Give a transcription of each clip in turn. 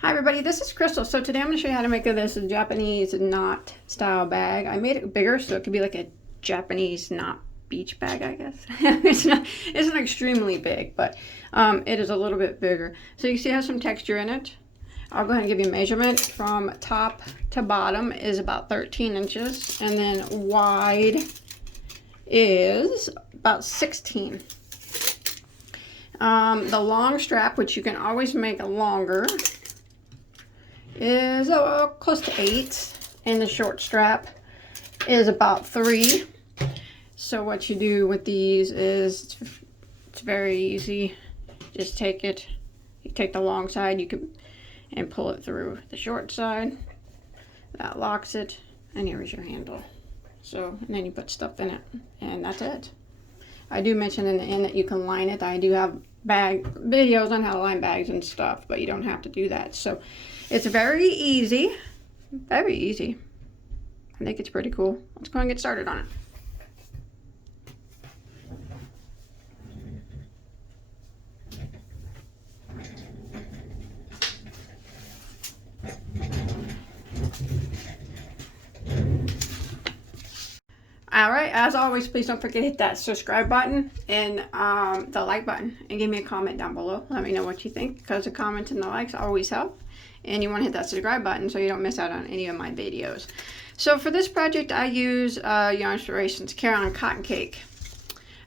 Hi everybody, this is Crystal. So today I'm going to show you how to make this Japanese knot style bag. I made it bigger so it could be like a Japanese knot beach bag, I guess. It's not extremely big, but it is a little bit bigger. So you see it has some texture in it. I'll go ahead and give you a measurement. From top to bottom is about 13 inches, and then wide is about 16. The long strap, which you can always make longer, is close to 8, and the short strap is about 3. So what you do with these is it's very easy. Just take it, you take the long side, you can and pull it through the short side. That locks it, and here's your handle. So, and then you put stuff in it, and that's it. I do mention in the end that you can line it. I do have bag videos on how to line bags and stuff, but you don't have to do that. So it's very easy, very easy. I think it's pretty cool. Let's go and get started on it. Alright, as always, please don't forget to hit that subscribe button and the like button, and give me a comment down below. Let me know what you think, because the comments and the likes always help. And you want to hit that subscribe button so you don't miss out on any of my videos. So for this project, I use Yarnspirations Caron Cotton Cake.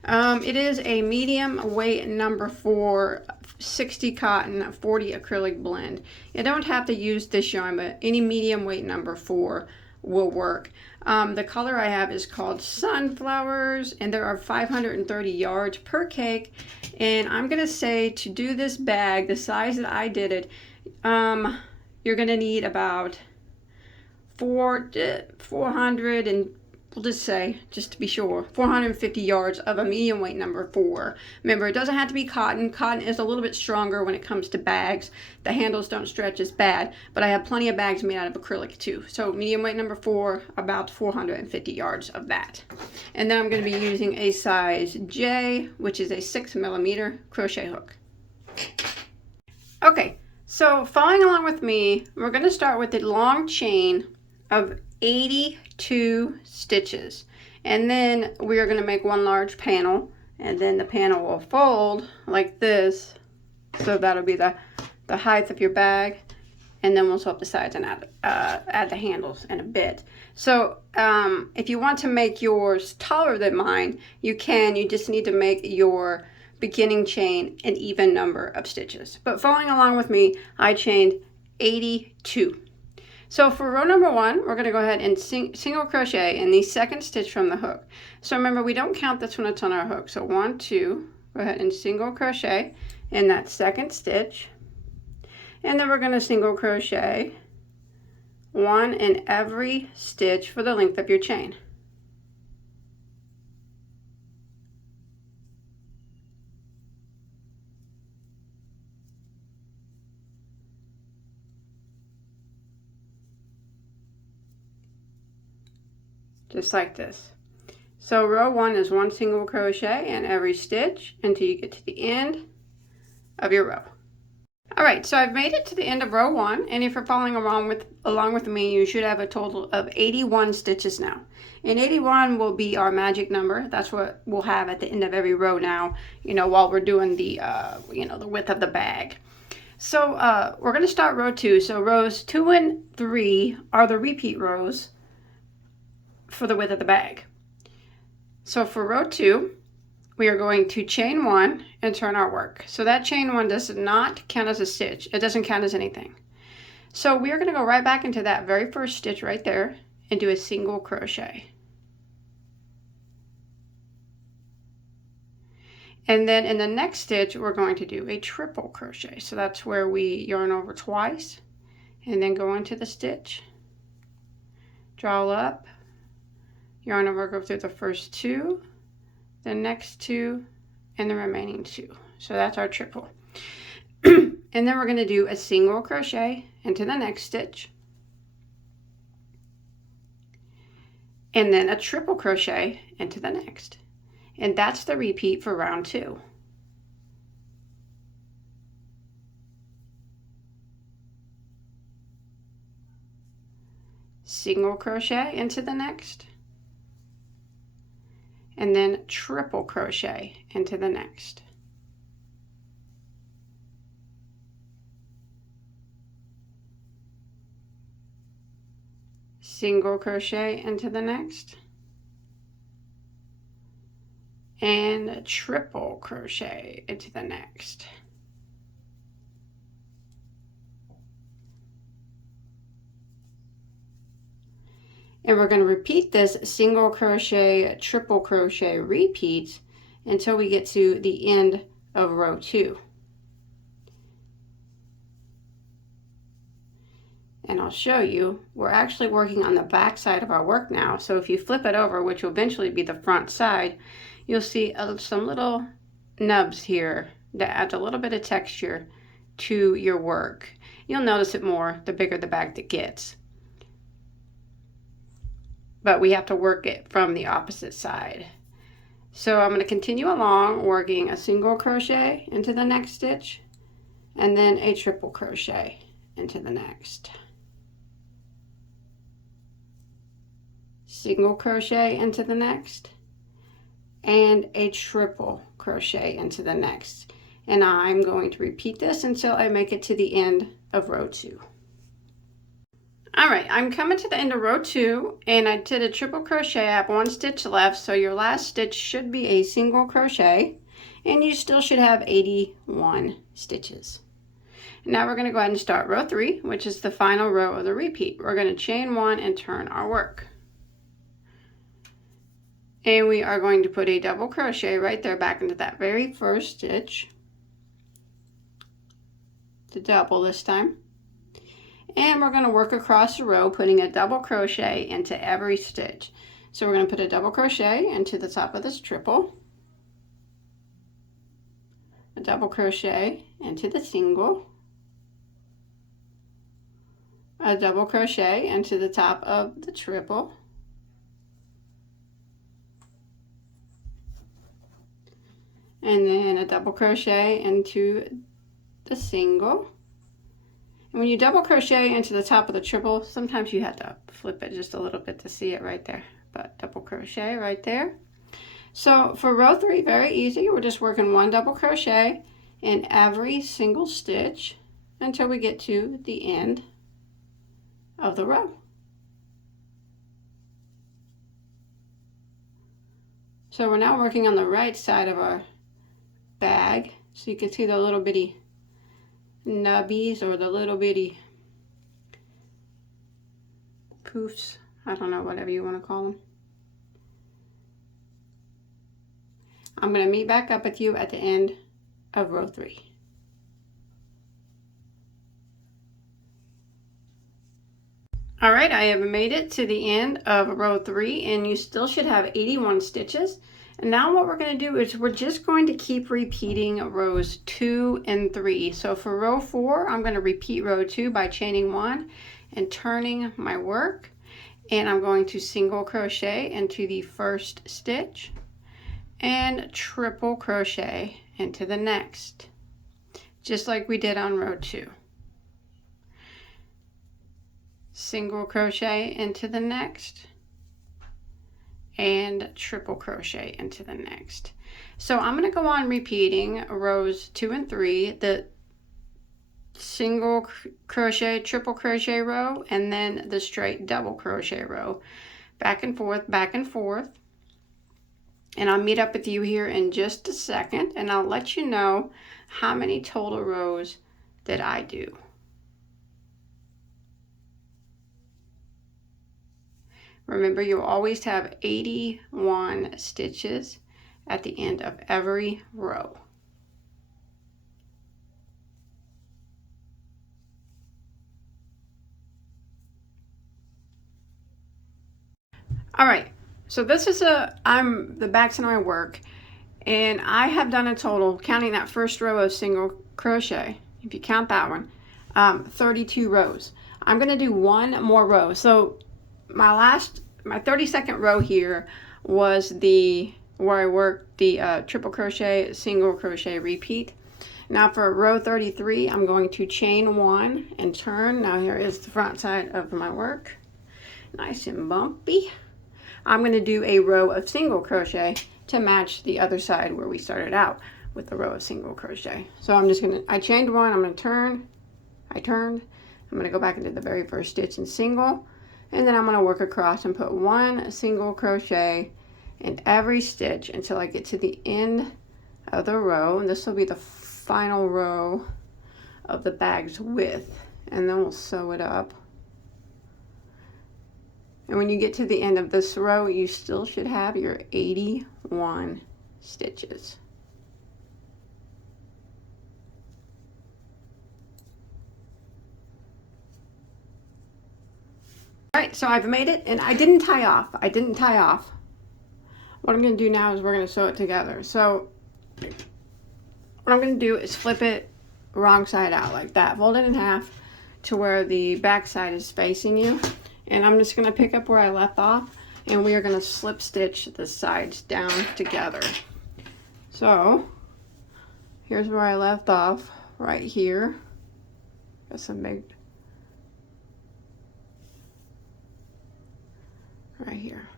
It is a medium weight number 4, 60 cotton, 40 acrylic blend. You don't have to use this yarn, but any medium weight number 4 will work. The color I have is called Sunflowers, and there are 530 yards per cake. And I'm going to say, to do this bag, the size that I did it, you're going to need about 400, and we'll just say, just to be sure, 450 yards of a medium weight number 4. Remember, it doesn't have to be cotton. Cotton is a little bit stronger when it comes to bags. The handles don't stretch as bad, but I have plenty of bags made out of acrylic too. So medium weight number 4, about 450 yards of that. And then I'm going to be using a size J, which is a 6mm crochet hook. Okay, so following along with me, we're going to start with a long chain of 82 stitches, and then we are going to make one large panel, and then the panel will fold like this, so that'll be the height of your bag, and then we'll swap the sides and add the handles in a bit. So if you want to make yours taller than mine, you can. You just need to make your beginning chain an even number of stitches. But following along with me, I chained 82. So for row number 1, we're going to go ahead and single crochet in the second stitch from the hook. So remember, we don't count this when it's on our hook. So 1, 2, go ahead and single crochet in that second stitch. And then we're going to single crochet 1 in every stitch for the length of your chain. Just like this. So row 1 is 1 single crochet in every stitch until you get to the end of your row. Alright, so I've made it to the end of row 1, and if you're following along with me, you should have a total of 81 stitches now. And 81 will be our magic number. That's what we'll have at the end of every row now, while we're doing the the width of the bag. So we're going to start row 2. So rows 2 and 3 are the repeat rows for the width of the bag. So for row 2, we are going to chain 1 and turn our work. So that chain 1 does not count as a stitch. It doesn't count as anything. So we are going to go right back into that very first stitch right there and do a single crochet. And then in the next stitch, we're going to do a triple crochet. So that's where we yarn over twice and then go into the stitch, draw up, yarn over, go through the first 2, the next 2, and the remaining 2. So that's our triple. And then we're going to do a single crochet into the next stitch, and then a triple crochet into the next. And that's the repeat for round 2. single crochet into the next, and then triple crochet into the next. Single crochet into the next, and triple crochet into the next. And we're going to repeat this single crochet, triple crochet repeats until we get to the end of row 2. And I'll show you, we're actually working on the back side of our work now. So if you flip it over, which will eventually be the front side, you'll see some little nubs here that adds a little bit of texture to your work. You'll notice it more the bigger the bag that gets. But we have to work it from the opposite side. So I'm going to continue along working a single crochet into the next stitch, and then a triple crochet into the next. Single crochet into the next, and a triple crochet into the next. And I'm going to repeat this until I make it to the end of row 2. Alright, I'm coming to the end of row 2, and I did a triple crochet. I have 1 stitch left, so your last stitch should be a single crochet, and you still should have 81 stitches. Now we're going to go ahead and start row 3, which is the final row of the repeat. We're going to chain 1 and turn our work. And we are going to put a double crochet right there back into that very first stitch, to double this time. And we're going to work across the row, putting a double crochet into every stitch. So we're going to put a double crochet into the top of this triple, a double crochet into the single, a double crochet into the top of the triple, and then a double crochet into the single. And when you double crochet into the top of the triple, sometimes you have to flip it just a little bit to see it right there, but double crochet right there. So for row 3, very easy. We're just working 1 double crochet in every single stitch until we get to the end of the row. So we're now working on the right side of our bag, so you can see the little bitty nubbies, or the little bitty poofs, I don't know, whatever you want to call them. I'm going to meet back up with you at the end of row 3. Alright, I have made it to the end of row 3, and you still should have 81 stitches. And now what we're going to do is we're just going to keep repeating rows 2 and 3. So for row 4, I'm going to repeat row 2 by chaining 1 and turning my work. And I'm going to single crochet into the first stitch and triple crochet into the next, just like we did on row 2. Single crochet into the next, and triple crochet into the next. So I'm going to go on repeating rows 2 and 3, the single crochet, triple crochet row, and then the straight double crochet row, back and forth, back and forth. And I'll meet up with you here in just a second, and I'll let you know how many total rows that I do. Remember, you'll always have 81 stitches at the end of every row. All right, so this is the backs of my work, and I have done a total, counting that first row of single crochet, if you count that one, 32 rows. I'm going to do one more row. So my 32nd row here was where I worked the triple crochet, single crochet repeat. Now for row 33, I'm going to chain 1 and turn. Now here is the front side of my work. nice and bumpy. I'm going to do a row of single crochet to match the other side where we started out with the row of single crochet. So I'm just going to, I chained one, I'm going to turn, I turned, I'm going to go back into the very first stitch and single, and then I'm going to work across and put one single crochet in every stitch until I get to the end of the row, and this will be the final row of the bag's width, and then we'll sew it up. And when you get to the end of this row, you still should have your 81 stitches. All right, so I've made it, and I didn't tie off. What I'm going to do now is we're going to sew it together. So what I'm going to do is flip it wrong side out like that. Fold it in half to where the back side is facing you. And I'm just going to pick up where I left off, and we are going to slip stitch the sides down together. So here's where I left off, right here. Got some big, right here.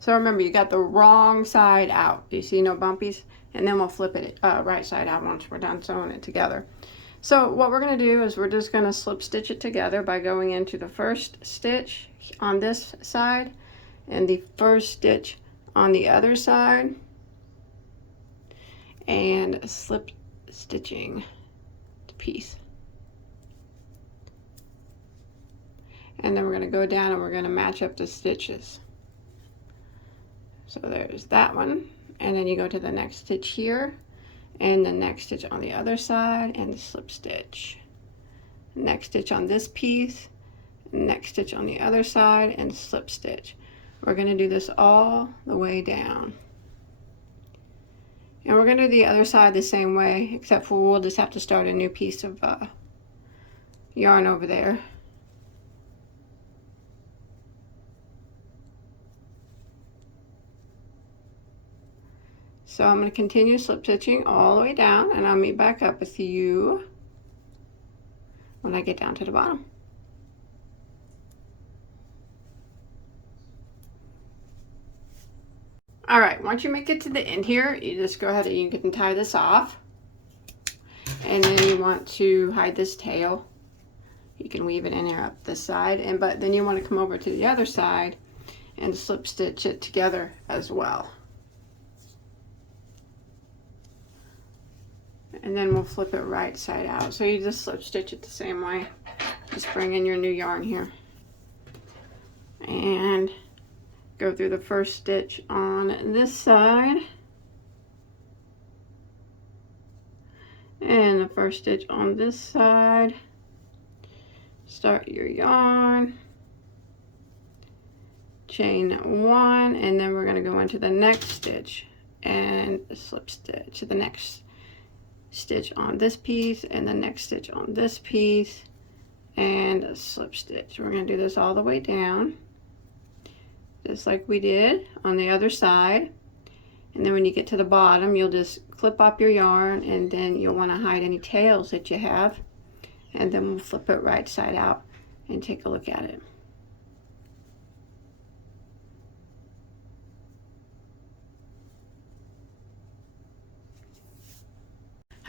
So remember, you got the wrong side out. You see no bumpies? And then we'll flip it right side out once we're done sewing it together. So what we're going to do is we're just going to slip stitch it together by going into the first stitch on this side and the first stitch on the other side, and slip stitching the piece. And then we're going to go down and we're going to match up the stitches. So there's that one, and then you go to the next stitch here, and the next stitch on the other side, and the slip stitch. Next stitch on this piece, next stitch on the other side, and slip stitch. We're going to do this all the way down. And we're going to do the other side the same way, except for we'll just have to start a new piece of yarn over there. So I'm going to continue slip stitching all the way down, and I'll meet back up with you when I get down to the bottom. All right, once you make it to the end here, you just go ahead and you can tie this off. And then you want to hide this tail. You can weave it in there up this side, but then you want to come over to the other side and slip stitch it together as well. And then we'll flip it right side out. So you just slip stitch it the same way. Just bring in your new yarn here. And go through the first stitch on this side. And the first stitch on this side. Start your yarn. Chain one, and then we're going to go into the next stitch and slip stitch the next stitch on this piece, and the next stitch on this piece, and a slip stitch. We're going to do this all the way down, just like we did on the other side. And then when you get to the bottom, you'll just clip up your yarn, and then you'll want to hide any tails that you have, and then we'll flip it right side out and take a look at it.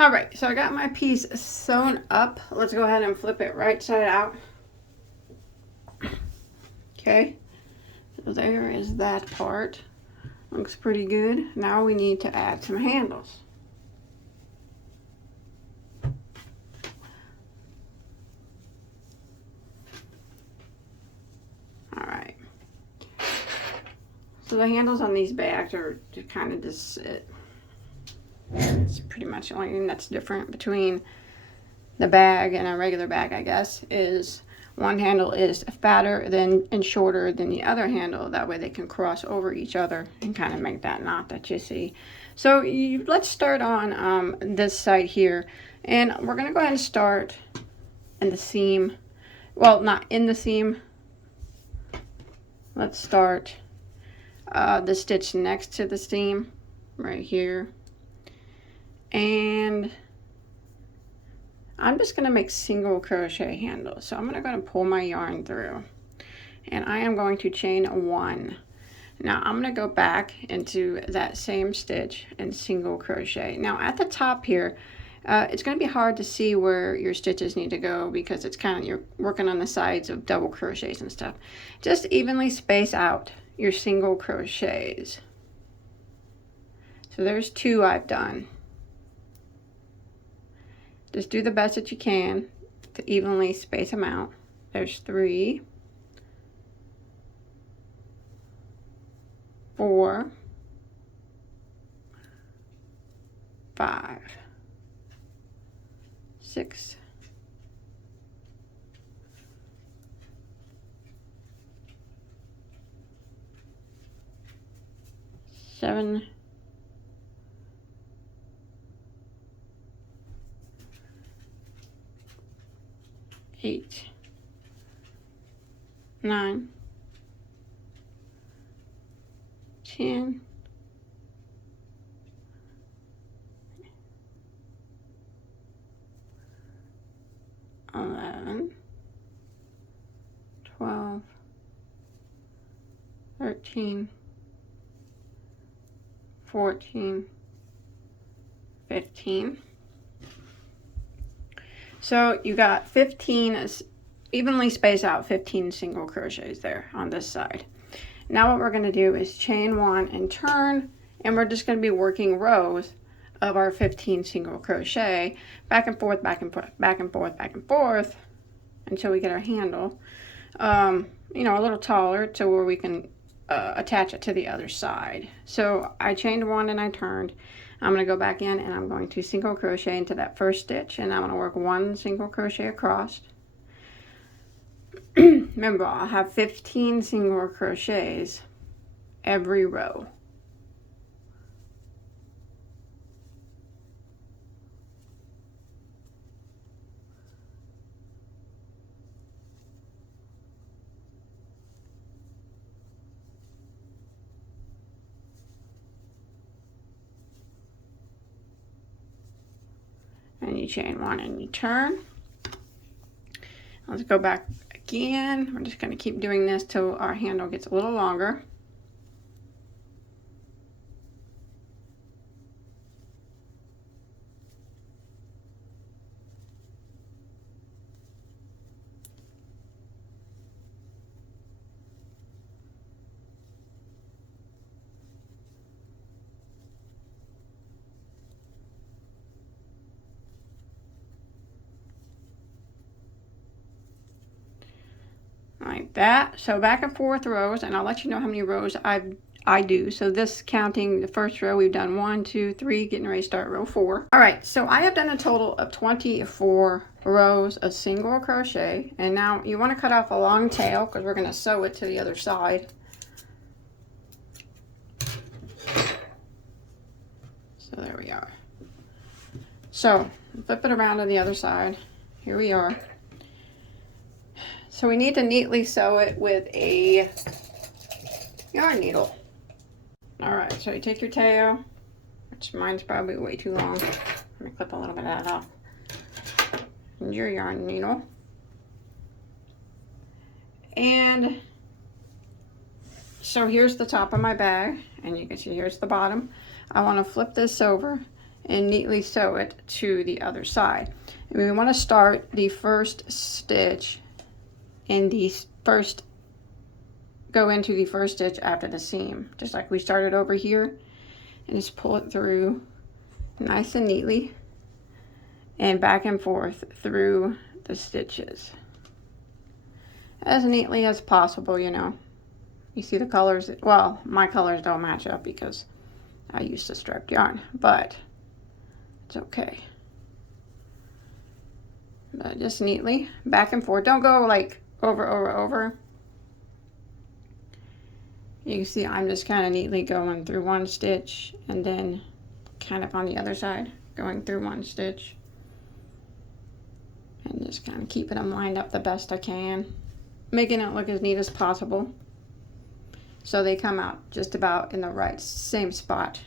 All right, so I got my piece sewn up. Let's go ahead and flip it right side out. Okay, so there is that part. Looks pretty good. Now we need to add some handles. All right. So the handles on these bags are kind of just sit. It's pretty much the only thing that's different between the bag and a regular bag, I guess, is one handle is fatter and shorter than the other handle. That way they can cross over each other and kind of make that knot that you see. So let's start on this side here, and we're going to go ahead and start in the seam. Well, not in the seam. Let's start the stitch next to the seam right here. And I'm just going to make single crochet handles. So I'm going to pull my yarn through, and I am going to chain 1. Now I'm going to go back into that same stitch and single crochet. Now at the top here, it's going to be hard to see where your stitches need to go because it's kind of, you're working on the sides of double crochets and stuff. Just evenly space out your single crochets. So there's 2 I've done. Just do the best that you can to evenly space them out. There's 3, 4, 5, 6, 7, 8, 9, 10, 11, 12, 13, 14, 15. So you got 15, evenly spaced out 15 single crochets there on this side. Now what we're going to do is chain 1 and turn, and we're just going to be working rows of our 15 single crochet back and forth, back and forth, back and forth, back and forth until we get our handle, you know, a little taller to where we can attach it to the other side. So I chained 1 and I turned. I'm going to go back in and I'm going to single crochet into that first stitch, and I'm going to work 1 single crochet across. Remember, I'll have 15 single crochets every row. And you chain 1 and you turn. Let's go back again. We're just going to keep doing this till our handle gets a little longer. Like that. So back and forth rows, and I'll let you know how many rows I do. So this, counting the first row, we've done 1, 2, 3, getting ready to start row 4. All right, so I have done a total of 24 rows of single crochet, and now you want to cut off a long tail because we're going to sew it to the other side. So there we are. So flip it around to the other side. Here we are. So we need to neatly sew it with a yarn needle. All right, so you take your tail, which mine's probably way too long. I'm gonna clip a little bit of that off. And your yarn needle. And so here's the top of my bag, and you can see here's the bottom. I want to flip this over and neatly sew it to the other side. And we want to start the first stitch in the first, go into the first stitch after the seam, just like we started over here, and just pull it through nice and neatly and back and forth through the stitches as neatly as possible. You know, you see the colors, well, my colors don't match up because I used the striped yarn, but it's okay. But just neatly back and forth. Don't go like over. You can see I'm just kind of neatly going through one stitch and then kind of on the other side going through one stitch, and just kind of keeping them lined up the best I can, making it look as neat as possible so they come out just about in the right same spot.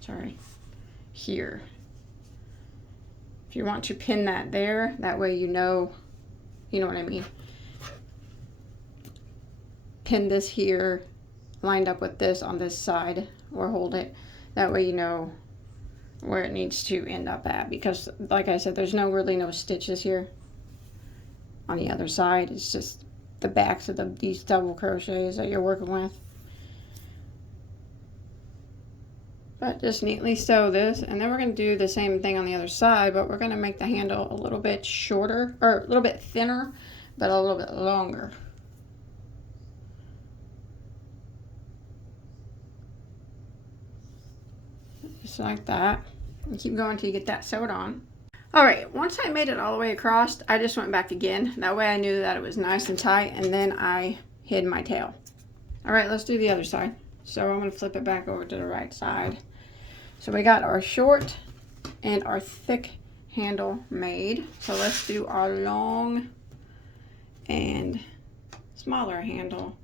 Sorry, here. If you want to pin that there, that way you know what I mean. Pin this here, lined up with this on this side, or hold it. That way you know where it needs to end up at, because like I said, there's really no stitches here on the other side. It's just the backs of these double crochets that you're working with. But just neatly sew this, and then we're going to do the same thing on the other side, but we're going to make the handle a little bit shorter, or a little bit thinner, but a little bit longer. Just like that. And keep going until you get that sewed on. Alright, once I made it all the way across, I just went back again. That way I knew that it was nice and tight, and then I hid my tail. Alright, let's do the other side. So I'm going to flip it back over to the right side. So we got our short and our thick handle made. So let's do our long and smaller handle.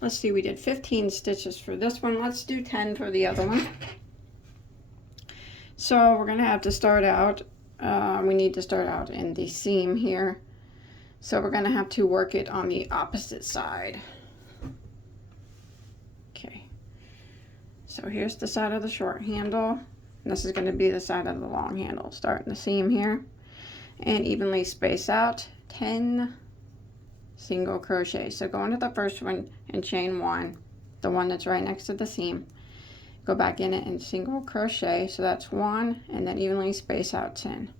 Let's see, we did 15 stitches for this one. Let's do 10 for the other one. So we're going to have to start out, we need to start out in the seam here. So we're going to have to work it on the opposite side. Okay. So here's the side of the short handle. And this is going to be the side of the long handle. Start in the seam here. And evenly space out 10 single crochet. So go into the first one and chain 1. The one that's right next to the seam. Go back in it and single crochet, so that's 1, and then evenly space out 10.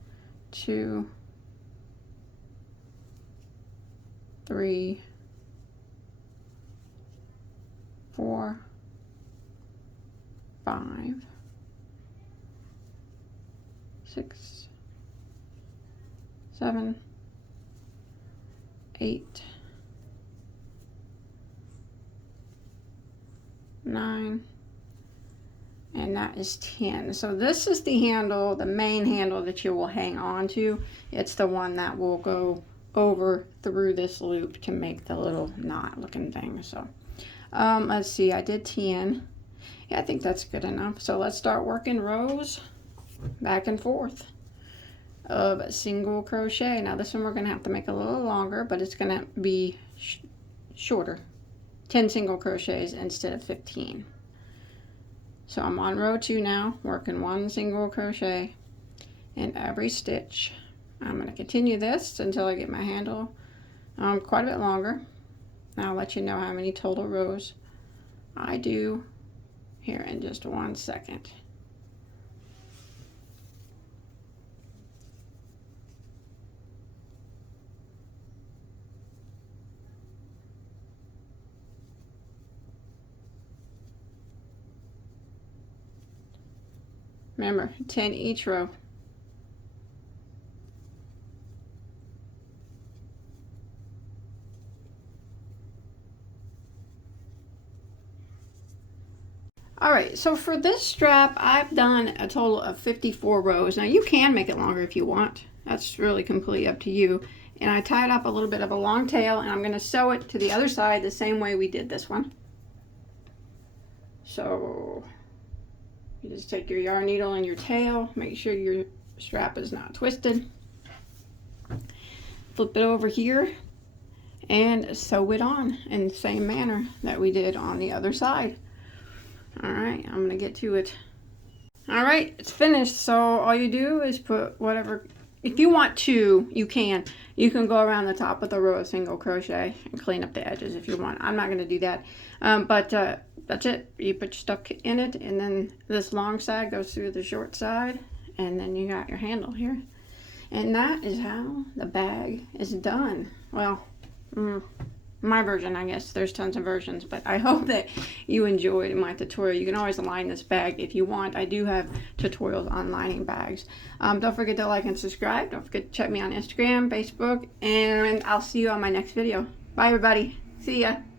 2, 3, 4, 5, 6, 7, 8, 9, and that is 10. So this is the handle, the main handle that you will hang on to. It's the one that will go over through this loop to make the little knot looking thing. So let's see, I did 10. Yeah, I think that's good enough. So let's start working rows back and forth of single crochet. Now this one we're going to have to make a little longer, but it's going to be shorter. 10 single crochets instead of 15. So I'm on row 2 now, working 1 single crochet in every stitch. I'm going to continue this until I get my handle quite a bit longer. I'll let you know how many total rows I do here in just 1 second. Remember, 10 each row. Alright, so for this strap, I've done a total of 54 rows. Now you can make it longer if you want. That's really completely up to you. And I tied up a little bit of a long tail, and I'm going to sew it to the other side the same way we did this one. So you just take your yarn needle and your tail, make sure your strap is not twisted. Flip it over here and sew it on in the same manner that we did on the other side. Alright, I'm going to get to it. Alright, it's finished. So all you do is put whatever, if you want to, you can go around the top with a row of single crochet and clean up the edges if you want. I'm not going to do that. But that's it. You put your stuff in it, and then this long side goes through the short side, and then you got your handle here. And that is how the bag is done. Well, my version, I guess. There's tons of versions, but I hope that you enjoyed my tutorial. You can always line this bag if you want. I do have tutorials on lining bags. Don't forget to like and subscribe. Don't forget to check me on Instagram, Facebook, and I'll see you on my next video. Bye, everybody. See ya.